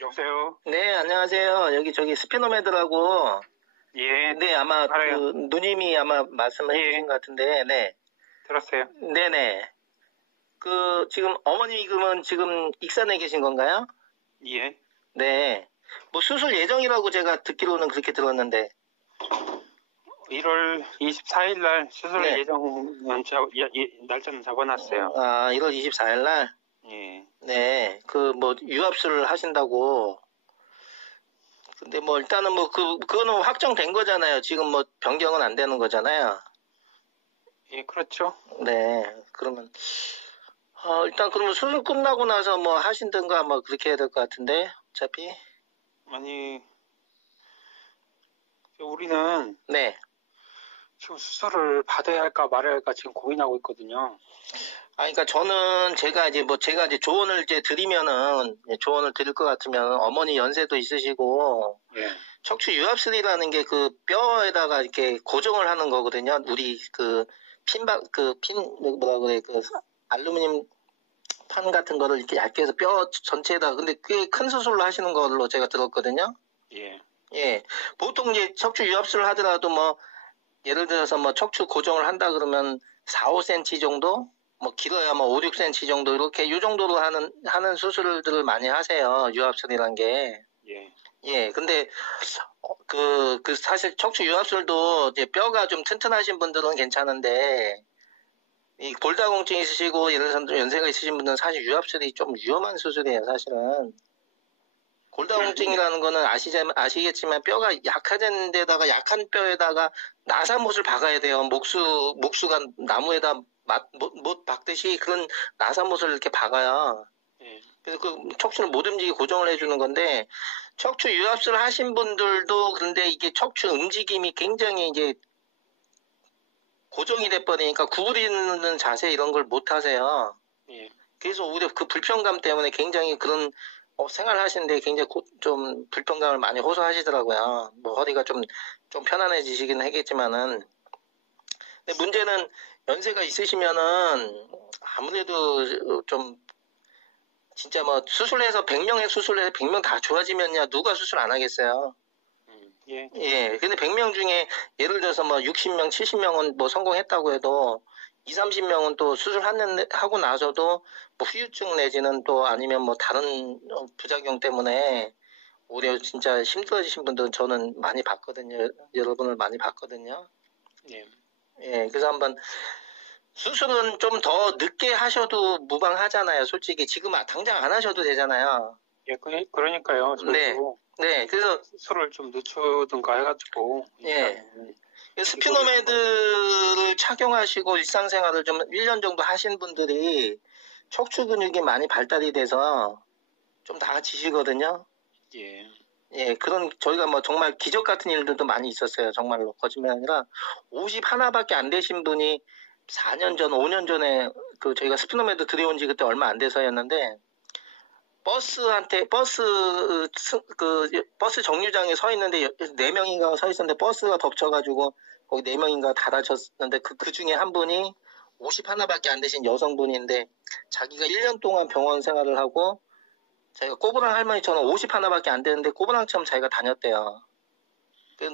여보세요? 네, 안녕하세요. 여기 저기 스피노메드라고. 예, 네, 아마 알아요. 누님이 아마 말씀해 예, 주신 것 같은데, 네. 들었어요. 네네. 지금 어머니 그러면 지금 익산에 계신 건가요? 예. 네. 뭐 수술 예정이라고 제가 듣기로는 그렇게 들었는데. 1월 24일 날 수술 네. 예정은 날짜는 잡아놨어요. 1월 24일 날? 예. 네. 유압술을 하신다고. 근데 뭐 일단은 그거는 확정된 거잖아요. 지금 뭐 변경은 안 되는 거잖아요. 예, 그렇죠. 네. 그러면 일단 그러면 수술 끝나고 나서 뭐 하신던가 뭐 그렇게 해야 될 것 같은데 어차피. 아니, 우리는 네. 지금 수술을 받아야 할까 말아야 할까 지금 고민하고 있거든요. 그러니까 제가 이제 조언을 이제 드리면은 조언을 드릴 것 같으면 어머니 연세도 있으시고 예. 척추 유압술이라는 게 그 뼈에다가 이렇게 고정을 하는 거거든요. 우리 뭐라 그래 알루미늄 판 같은 거를 이렇게 얇게 해서 뼈 전체에다가 근데 꽤 큰 수술로 하시는 걸로 제가 들었거든요. 예. 예. 보통 이제 척추 유압술을 하더라도 뭐 예를 들어서 뭐 척추 고정을 한다 그러면 4, 5cm 정도? 뭐 길어야 뭐 5, 6cm 정도 이렇게 요 정도로 하는 수술들을 많이 하세요. 유압술이란 게. 예. 예. 근데 사실 척추 유압술도 이제 뼈가 좀 튼튼하신 분들은 괜찮은데 이 골다공증 있으시고 예를 들어서 좀 연세가 있으신 분들은 사실 유압술이 좀 위험한 수술이에요, 사실은. 골다공증이라는 거는 아시겠지만 뼈가 약화된 데다가 약한 뼈에다가 나사못을 박아야 돼요. 목수가 나무에다 못 박듯이 그런 나사못을 이렇게 박아요. 예. 그래서 그 척추를 못 움직이게 고정을 해주는 건데 척추 유압술 하신 분들도 그런데 이게 척추 움직임이 굉장히 이제 고정이 돼버리니까 구부리는 자세 이런 걸 못 하세요. 예. 그래서 오히려 그 불편감 때문에 굉장히 그런 생활하시는데 굉장히 좀 불편감을 많이 호소하시더라고요. 뭐 허리가 좀 편안해지시긴 하겠지만은. 근데 문제는 연세가 있으시면은 아무래도 좀 진짜 뭐 수술해서 100명의 수술해서 100명 다 좋아지면야 누가 수술 안 하겠어요. 예. 예. 근데 100명 중에 예를 들어서 뭐 60명, 70명은 뭐 성공했다고 해도 2, 30명은 또 하고 나서도 뭐 후유증 내지는 또 아니면 뭐 다른 부작용 때문에 오히려 진짜 힘들어지신 분들은 저는 많이 봤거든요. 여러분을 많이 봤거든요. 예. 예. 그래서 한번 수술은 좀 더 늦게 하셔도 무방하잖아요. 솔직히 지금 당장 안 하셔도 되잖아요. 예, 그러니까요. 네. 저도 네. 그래서 수술을 좀 늦추든가 해가지고 예. 일단은 스피노메드를 착용하시고 일상생활을 좀 1년 정도 하신 분들이 척추 근육이 많이 발달이 돼서 좀 나아지시거든요. 예. 예, 저희가 뭐 정말 기적 같은 일들도 많이 있었어요. 정말로. 거짓말 아니라 50 하나밖에 안 되신 분이 4년 전, 5년 전에 저희가 스피노메드 들여온 지 그때 얼마 안 돼서였는데 버스 정류장에 서 있는데 4명인가 서 있었는데 버스가 덮쳐가지고 거기 4명인가 닫아졌는데 그 중에 한 분이 50 하나밖에 안 되신 여성분인데 자기가 1년 동안 병원 생활을 하고 자기가 꼬부랑 할머니처럼 50 하나밖에 안 되는데 꼬부랑처럼 자기가 다녔대요.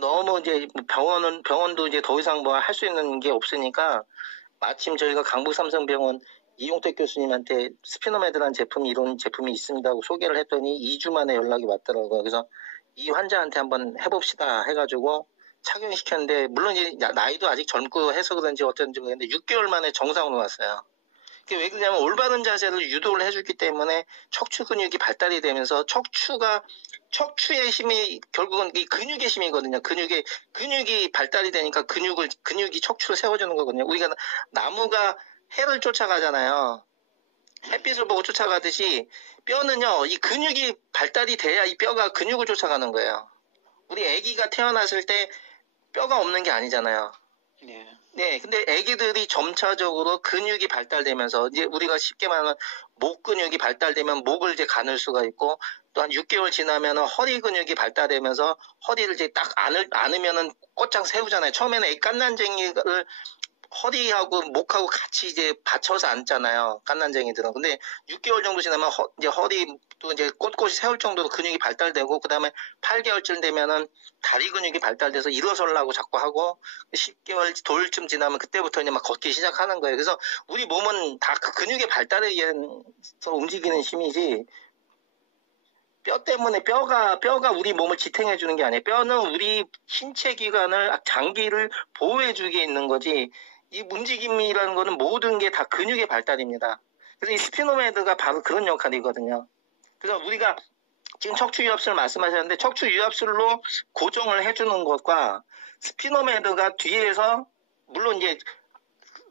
너무 이제 병원도 이제 더 이상 뭐 할 수 있는 게 없으니까 마침 저희가 강북삼성병원 이용택 교수님한테 스피노메드라는 이런 제품이 있습니다 고 소개를 했더니 2주 만에 연락이 왔더라고요. 그래서 이 환자한테 한번 해봅시다 해가지고 착용시켰는데 물론 이제 나이도 아직 젊고 해서 그런지 어쩐지 모르겠는데 6개월 만에 정상으로 왔어요. 그게 왜 그러냐면 올바른 자세를 유도를 해주기 때문에 척추 근육이 발달이 되면서 척추의 힘이 결국은 이 근육의 힘이거든요. 근육이 발달이 되니까 근육이 척추를 세워주는 거거든요. 우리가 나무가 해를 쫓아가잖아요. 햇빛을 보고 쫓아가듯이 뼈는요, 이 근육이 발달이 돼야 이 뼈가 근육을 쫓아가는 거예요. 우리 아기가 태어났을 때 뼈가 없는 게 아니잖아요. 예. 네, 근데 아기들이 점차적으로 근육이 발달되면서 이제 우리가 쉽게 말하면 목 근육이 발달되면 목을 이제 가눌 수가 있고 또 한 6개월 지나면 허리 근육이 발달되면서 허리를 이제 딱 안으면은 곧장 세우잖아요. 처음에는 깐난쟁이를 허리하고 목하고 같이 이제 받쳐서 앉잖아요. 갓난쟁이들은. 근데 6개월 정도 지나면 이제 허리도 이제 꼿꼿이 세울 정도로 근육이 발달되고, 그 다음에 8개월쯤 되면은 다리 근육이 발달돼서 일어서려고 자꾸 하고, 10개월 돌쯤 지나면 그때부터 이제 막 걷기 시작하는 거예요. 그래서 우리 몸은 다 그 근육의 발달에 의해서 움직이는 힘이지, 뼈 때문에 뼈가 우리 몸을 지탱해 주는 게 아니에요. 뼈는 우리 신체 기관을, 장기를 보호해 주게 있는 거지, 이 움직임이라는 거는 모든 게 다 근육의 발달입니다. 그래서 이 스피노메드가 바로 그런 역할이거든요. 그래서 우리가 지금 척추 유압술 말씀하셨는데, 척추 유압술로 고정을 해주는 것과 스피노메드가 뒤에서, 물론 이제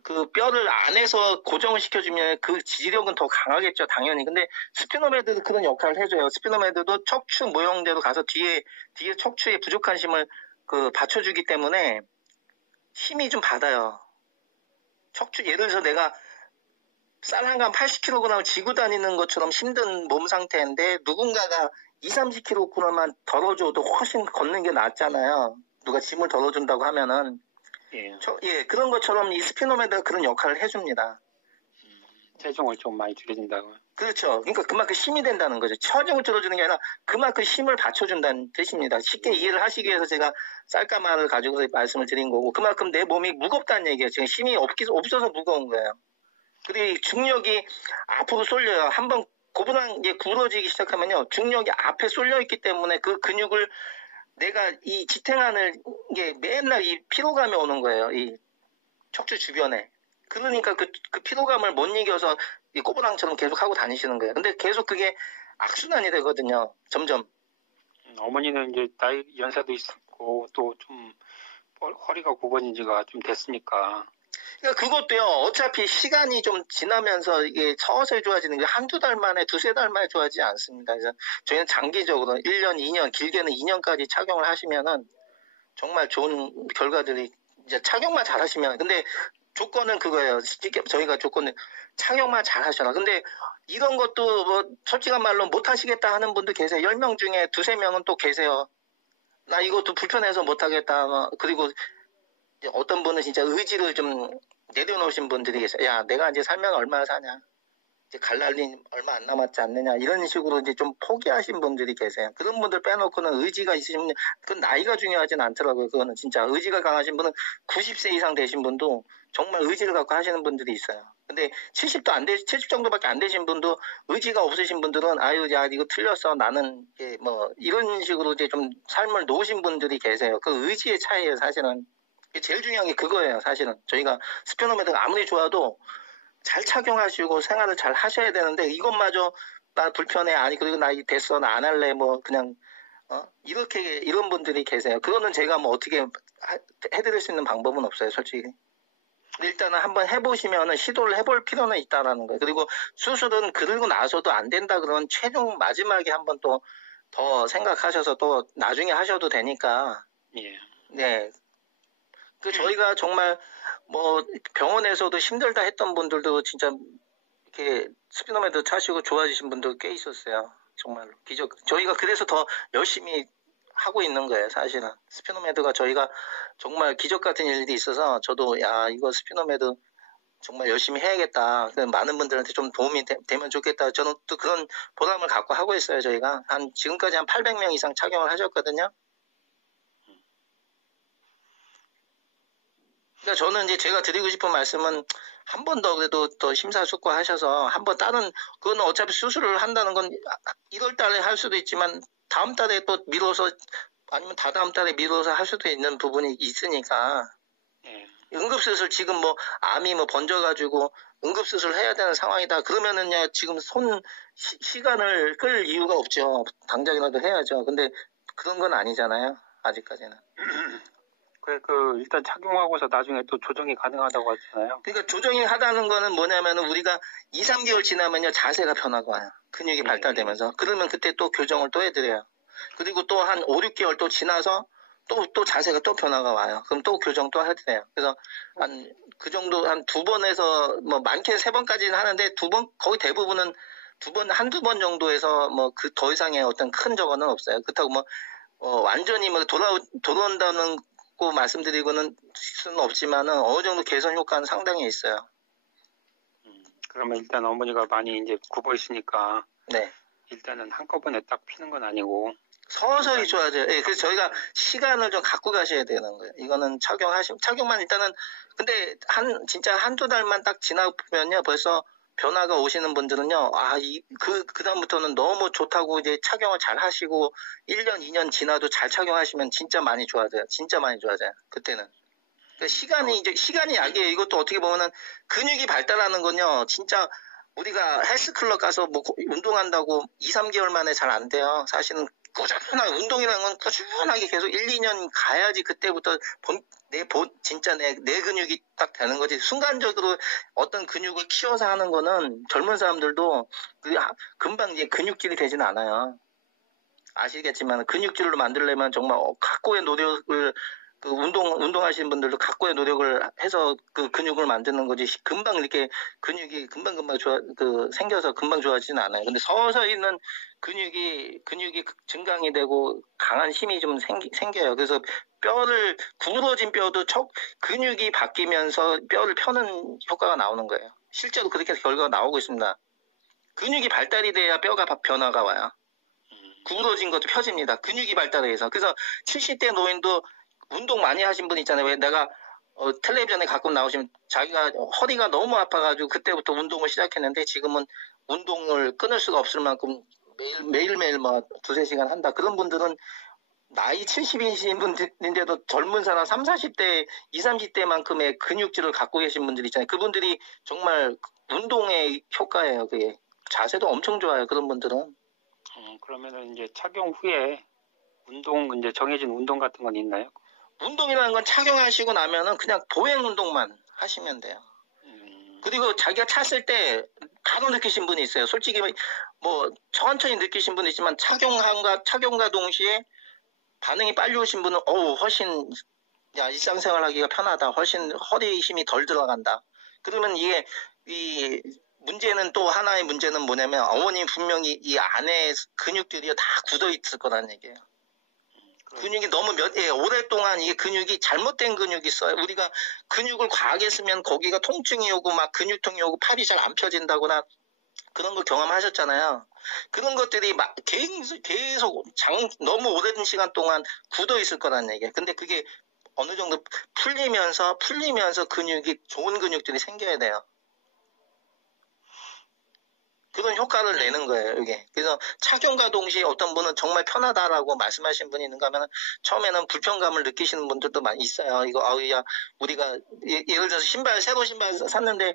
그 뼈를 안에서 고정을 시켜주면 그 지지력은 더 강하겠죠, 당연히. 근데 스피노메드도 그런 역할을 해줘요. 스피노메드도 척추 모형대로 가서 뒤에 척추에 부족한 힘을 받쳐주기 때문에 힘이 좀 받아요. 척추, 예를 들어서 내가 쌀 한 gram 80kg을 지고 다니는 것처럼 힘든 몸 상태인데, 누군가가 30kg만 덜어줘도 훨씬 걷는 게 낫잖아요. 누가 짐을 덜어준다고 하면은. 예, 그런 것처럼 이 스피노메드가 그런 역할을 해줍니다. 체중을 좀 많이 줄여준다고요? 그렇죠. 그러니까 그만큼 힘이 된다는 거죠. 체중을 줄여주는 게 아니라 그만큼 힘을 받쳐준다는 뜻입니다. 쉽게 이해를 하시기 위해서 제가 쌀가마를 가지고서 말씀을 드린 거고, 그만큼 내 몸이 무겁다는 얘기예요. 지금 힘이 없어서 무거운 거예요. 그리고 중력이 앞으로 쏠려요. 한번 고부랑 이제 구부러지기 시작하면요, 중력이 앞에 쏠려 있기 때문에 그 근육을 내가 이 지탱하는 게 맨날 이 피로감이 오는 거예요. 이 척추 주변에. 그러니까 그 피로감을 못 이겨서 이 꼬부랑처럼 계속 하고 다니시는 거예요. 근데 계속 그게 악순환이 되거든요. 점점. 어머니는 이제 나이 연세도 있었고 또 좀 허리가 굽어진 지가 좀 됐으니까. 그러니까 그것도요, 어차피 시간이 좀 지나면서 이게 서서히 좋아지는 게 한두 달 만에, 두세 달 만에 좋아지지 않습니다. 그래서 저희는 장기적으로 1년, 2년, 길게는 2년까지 착용을 하시면은 정말 좋은 결과들이, 이제 착용만 잘 하시면. 근데 조건은 그거예요. 저희가 조건은 착용만 잘 하셔라. 근데 이런 것도 뭐 솔직한 말로 못 하시겠다 하는 분도 계세요. 10명 중에 두세 명은 또 계세요. 나 이것도 불편해서 못 하겠다. 그리고 어떤 분은 진짜 의지를 좀 내려놓으신 분들이 계세요. 야, 내가 이제 살면 얼마나 사냐. 이제 갈 날이 얼마 안 남았지 않느냐. 이런 식으로 이제 좀 포기하신 분들이 계세요. 그런 분들 빼놓고는 의지가 있으신 분, 그건 나이가 중요하진 않더라고요. 그거는 진짜 의지가 강하신 분은 90세 이상 되신 분도 정말 의지를 갖고 하시는 분들이 있어요. 근데 70 정도밖에 안 되신 분도, 의지가 없으신 분들은 아유, 야, 이거 틀렸어. 나는 뭐 이런 식으로 이제 좀 삶을 놓으신 분들이 계세요. 그 의지의 차이예요, 사실은. 제일 중요한 게 그거예요, 사실은. 저희가 스피노메드가 아무리 좋아도 잘 착용하시고 생활을 잘 하셔야 되는데, 이것마저 나 불편해, 아니 그리고 나 됐어, 나 안 할래, 뭐 그냥 이렇게 이런 분들이 계세요. 그거는 제가 뭐 어떻게 해드릴 수 있는 방법은 없어요, 솔직히. 일단은 한번 해보시면은 시도를 해볼 필요는 있다라는 거예요. 그리고 수술은 그러고 나서도 안 된다 그러면 최종 마지막에 한번 또 더 생각하셔서 또 나중에 하셔도 되니까. 예. 네. 저희가 정말 뭐 병원에서도 힘들다 했던 분들도 진짜 이렇게 스피노메드 차시고 좋아지신 분들 꽤 있었어요. 정말로 기적. 저희가 그래서 더 열심히 하고 있는 거예요, 사실은. 스피노메드가 저희가 정말 기적 같은 일이 있어서 저도 야, 이거 스피노메드 정말 열심히 해야겠다. 많은 분들한테 좀 도움이 되면 좋겠다. 저는 또 그런 보람을 갖고 하고 있어요, 저희가. 지금까지 한 800명 이상 착용을 하셨거든요. 그러니까 저는 이제 제가 드리고 싶은 말씀은, 한 번 더 그래도 또 심사숙고하셔서 한번 다른, 그거는 어차피 수술을 한다는 건 1월 달에 할 수도 있지만 다음 달에 또 미뤄서, 아니면 다다음 달에 미뤄서 할 수도 있는 부분이 있으니까. 응급수술 지금 뭐 암이 뭐 번져가지고 응급수술 해야 되는 상황이다 그러면은요, 지금 시간을 끌 이유가 없죠. 당장이라도 해야죠. 근데 그런 건 아니잖아요, 아직까지는. 일단 착용하고서 나중에 또 조정이 가능하다고 하잖아요. 그러니까 조정이 하다는 거는 뭐냐면은, 우리가 2, 3개월 지나면요, 자세가 변하고 와요. 근육이 발달되면서. 그러면 그때 또 교정을 또 해드려요. 그리고 또 한 5, 6개월 또 지나서 또 자세가 또 변화가 와요. 그럼 또 교정 또 해드려요. 그래서 그 정도 한 2번에서 뭐 많게는 3번까지는 하는데, 거의 대부분은 한두 번 정도에서 뭐 더 이상의 어떤 큰 저거는 없어요. 그렇다고 뭐 완전히 뭐 돌아온다는 없고 말씀드리고는 수는 없지만은 어느 정도 개선 효과는 상당히 있어요. 그러면 일단 어머니가 많이 이제 굽어 있으니까 네. 일단은 한꺼번에 딱 피는 건 아니고 서서히 좋아져요. 예, 그래서 저희가 시간을 좀 갖고 가셔야 되는 거예요. 이거는 착용만 일단은, 근데 진짜 한두 달만 딱 지나보면요, 벌써 변화가 오시는 분들은요, 그다음부터는 너무 좋다고 이제 착용을 잘 하시고, 1년, 2년 지나도 잘 착용하시면 진짜 많이 좋아져요. 진짜 많이 좋아져요. 그때는. 그러니까 시간이 약이에요. 이것도 어떻게 보면은 근육이 발달하는 건요, 진짜 우리가 헬스클럽 가서 뭐 운동한다고 2, 3개월 만에 잘 안 돼요. 사실은 꾸준하게, 운동이라는 건 꾸준하게 계속 1, 2년 가야지 그때부터 진짜 내 근육이 딱 되는 거지. 순간적으로 어떤 근육을 키워서 하는 거는 젊은 사람들도 금방 이제 근육질이 되지는 않아요. 아시겠지만 근육질로 만들려면 정말 각고의 노력을, 운동하시는 분들도 각고의 노력을 해서 그 근육을 만드는 거지, 금방 이렇게 근육이 금방 생겨서 금방 좋아지진 않아요. 근데 서서히는 근육이 증강이 되고 강한 힘이 좀 생겨요. 그래서 구부러진 뼈도 근육이 바뀌면서 뼈를 펴는 효과가 나오는 거예요. 실제로 그렇게 결과가 나오고 있습니다. 근육이 발달이 돼야 뼈가 변화가 와요. 구부러진 것도 펴집니다. 근육이 발달해서. 그래서 70대 노인도 운동 많이 하신 분 있잖아요. 왜 내가 텔레비전에 가끔 나오시면 자기가 허리가 너무 아파가지고 그때부터 운동을 시작했는데 지금은 운동을 끊을 수가 없을 만큼 매일매일 뭐 두세 시간 한다. 그런 분들은 나이 70이신 분들인데도 젊은 사람 3, 40대, 20, 30대만큼의 근육질을 갖고 계신 분들 있잖아요. 그분들이 정말 운동의 효과예요. 그게. 자세도 엄청 좋아요. 그런 분들은. 그러면은 이제 착용 후에 이제 정해진 운동 같은 건 있나요? 운동이라는 건 착용하시고 나면은 그냥 보행 운동만 하시면 돼요. 그리고 자기가 찼을 때 바로 느끼신 분이 있어요. 솔직히 뭐 천천히 느끼신 분이 있지만 착용과 동시에 반응이 빨리 오신 분은 훨씬 일상생활하기가 편하다. 훨씬 허리 힘이 덜 들어간다. 그러면 이 문제는, 또 하나의 문제는 뭐냐면 어머님 분명히 이 안에 근육들이 다 굳어 있을 거라는 얘기예요. 근육이 너무 오랫동안 이 근육이 잘못된 근육이 있어요. 우리가 근육을 과하게 쓰면 거기가 통증이 오고 막 근육통이 오고 팔이 잘 안 펴진다거나 그런 걸 경험하셨잖아요. 그런 것들이 막 계속 너무 오랜 시간 동안 굳어 있을 거라는 얘기예요. 근데 그게 어느 정도 풀리면서 좋은 근육들이 생겨야 돼요. 그런 효과를 내는 거예요, 이게. 그래서 착용과 동시에 어떤 분은 정말 편하다라고 말씀하신 분이 있는가 하면 처음에는 불편감을 느끼시는 분들도 많이 있어요. 이거, 우리가, 예를 들어서 새로 신발 샀는데,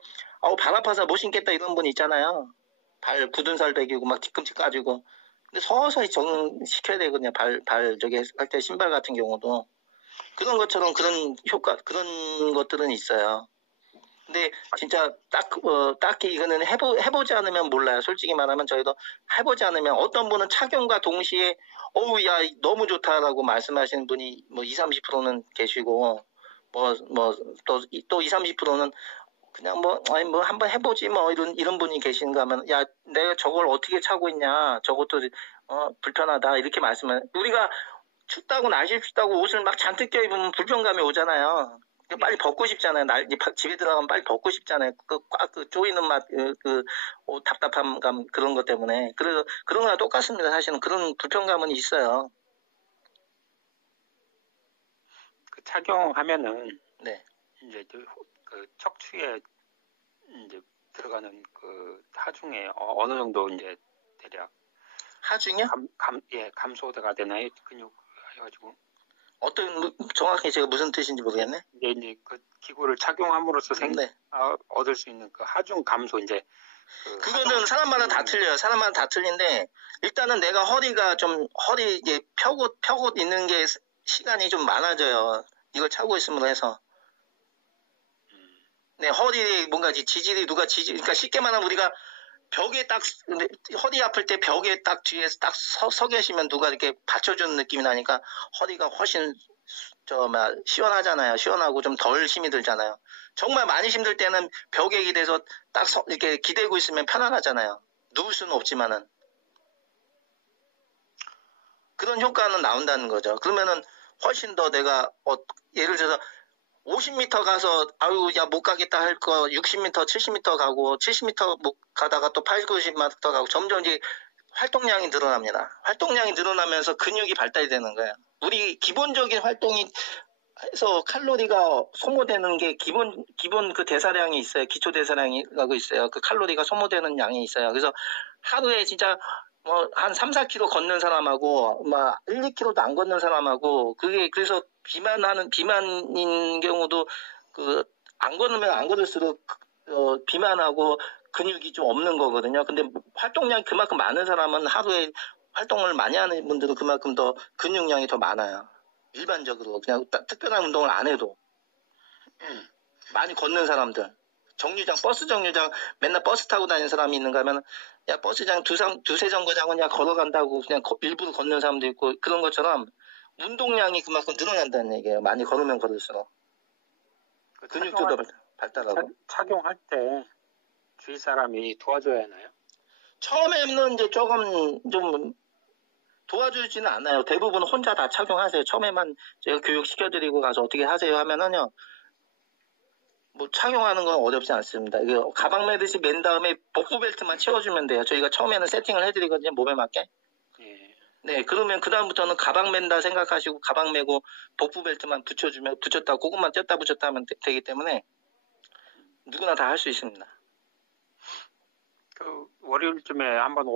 발 아파서 못 신겠다 이런 분 있잖아요. 발 굳은 살 배기고 막 뒤꿈치 까지고. 근데 서서히 적응시켜야 되거든요. 할 때 신발 같은 경우도. 그런 것처럼 그런 것들은 있어요. 근데 진짜 딱히 이거는 해보지 않으면 몰라요. 솔직히 말하면 저희도 해보지 않으면, 어떤 분은 착용과 동시에 너무 좋다라고 말씀하시는 분이 뭐 20, 30%는 계시고, 또 20, 30%는 그냥 한번 해보지 이런 분이 계신가 하면, 내가 저걸 어떻게 차고 있냐, 저것도 불편하다 이렇게 우리가 춥다고, 날씨 춥다고 옷을 막 잔뜩 껴입으면 불편감이 오잖아요. 빨리 벗고 싶잖아요. 집에 들어가면 빨리 벗고 싶잖아요. 쪼이는 맛, 답답함 그런 것 때문에. 그래서 그런 거랑 똑같습니다. 사실은 그런 불편감은 있어요. 그 착용하면은 네. 이제 그 척추에 이제 들어가는 그 하중에 어느 정도 이제 대략 하중이요? 감소가 되나요? 근육 해가지고. 정확히 제가 무슨 뜻인지 모르겠네. 이제 그 기구를 착용함으로써 네. 얻을 수 있는 그 하중 감소, 이제 그거는 사람마다 다 틀려요. 사람마다 다 틀린데, 일단은 내가 허리 이제 펴고 있는 게 시간이 좀 많아져요. 이걸 차고 있음으로 해서. 네, 허리에 뭔가 그러니까 쉽게 말하면 우리가 허리 아플 때 벽에 딱 뒤에서 딱 서 계시면 누가 이렇게 받쳐주는 느낌이 나니까 허리가 훨씬 시원하잖아요. 시원하고 좀 덜 힘이 들잖아요. 정말 많이 힘들 때는 벽에 기대서 딱 이렇게 기대고 있으면 편안하잖아요. 누울 수는 없지만은. 그런 효과는 나온다는 거죠. 그러면은 훨씬 더 내가 예를 들어서 50m 가서 아유 야 못 가겠다 할 거 60m, 70m 가고 70m 못 가다가 또 8, 90m 가고 점점 이제 활동량이 늘어납니다. 활동량이 늘어나면서 근육이 발달이 되는 거예요. 우리 기본적인 활동이 해서 칼로리가 소모되는 게 기본 그 대사량이 있어요. 기초 대사량이라고 있어요. 그 칼로리가 소모되는 양이 있어요. 그래서 하루에 진짜 뭐 한 3, 4km 걷는 사람하고 막 1, 2km도 안 걷는 사람하고 그게 그래서 비만인 경우도 그 안 걸으면 안 걸을수록 비만하고 근육이 좀 없는 거거든요. 근데 활동량이 그만큼 많은 사람은 하루에 활동을 많이 하는 분들은 그만큼 더 근육량이 더 많아요. 일반적으로 그냥 특별한 운동을 안 해도 많이 걷는 사람들 정류장 버스 정류장 맨날 버스 타고 다니는 사람이 있는가 하면 야 버스장 두세 정거장은 그냥 걸어간다고 그냥 일부러 걷는 사람도 있고 그런 것처럼 운동량이 그만큼 늘어난다는 얘기예요. 많이 걸으면 걸을수록 근육도 더 발달하고. 착용할 때 주위 사람이 도와줘야 하나요? 처음에는 이제 조금 좀 도와주지는 않아요. 대부분 혼자 다 착용하세요. 처음에만 제가 교육시켜드리고 가서 어떻게 하세요 하면은요. 뭐 착용하는 건 어렵지 않습니다. 이게 가방 매듯이 맨 다음에 복부 벨트만 채워주면 돼요. 저희가 처음에는 세팅을 해드리거든요. 몸에 맞게. 예. 네, 그러면 그 다음부터는 가방 맨다 생각하시고 가방 매고 복부 벨트만 붙였다 그것만 뗐다 붙였다 하면 되기 때문에 누구나 다 할 수 있습니다. 그 월요일쯤에 한번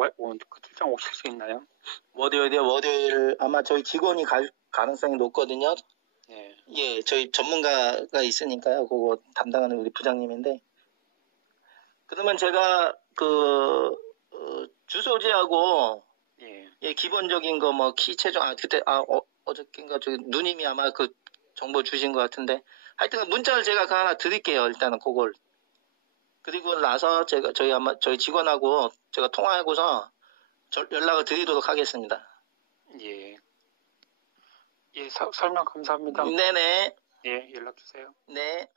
그 출장 오실 수 있나요? 월요일 아마 저희 직원이 갈 가능성이 높거든요. 예. 예, 저희 전문가가 있으니까요. 그거 담당하는 우리 부장님인데. 그러면 제가 주소지하고 예, 기본적인 거 뭐 키 체중 그때 어저께인가 저기 누님이 아마 그 정보 주신 것 같은데 하여튼 문자를 제가 그 하나 드릴게요. 일단은 그걸. 그리고 나서 저희 직원하고 제가 통화하고서 연락을 드리도록 하겠습니다. 예. 예, 설명 감사합니다. 네네. 예, 연락 주세요. 네.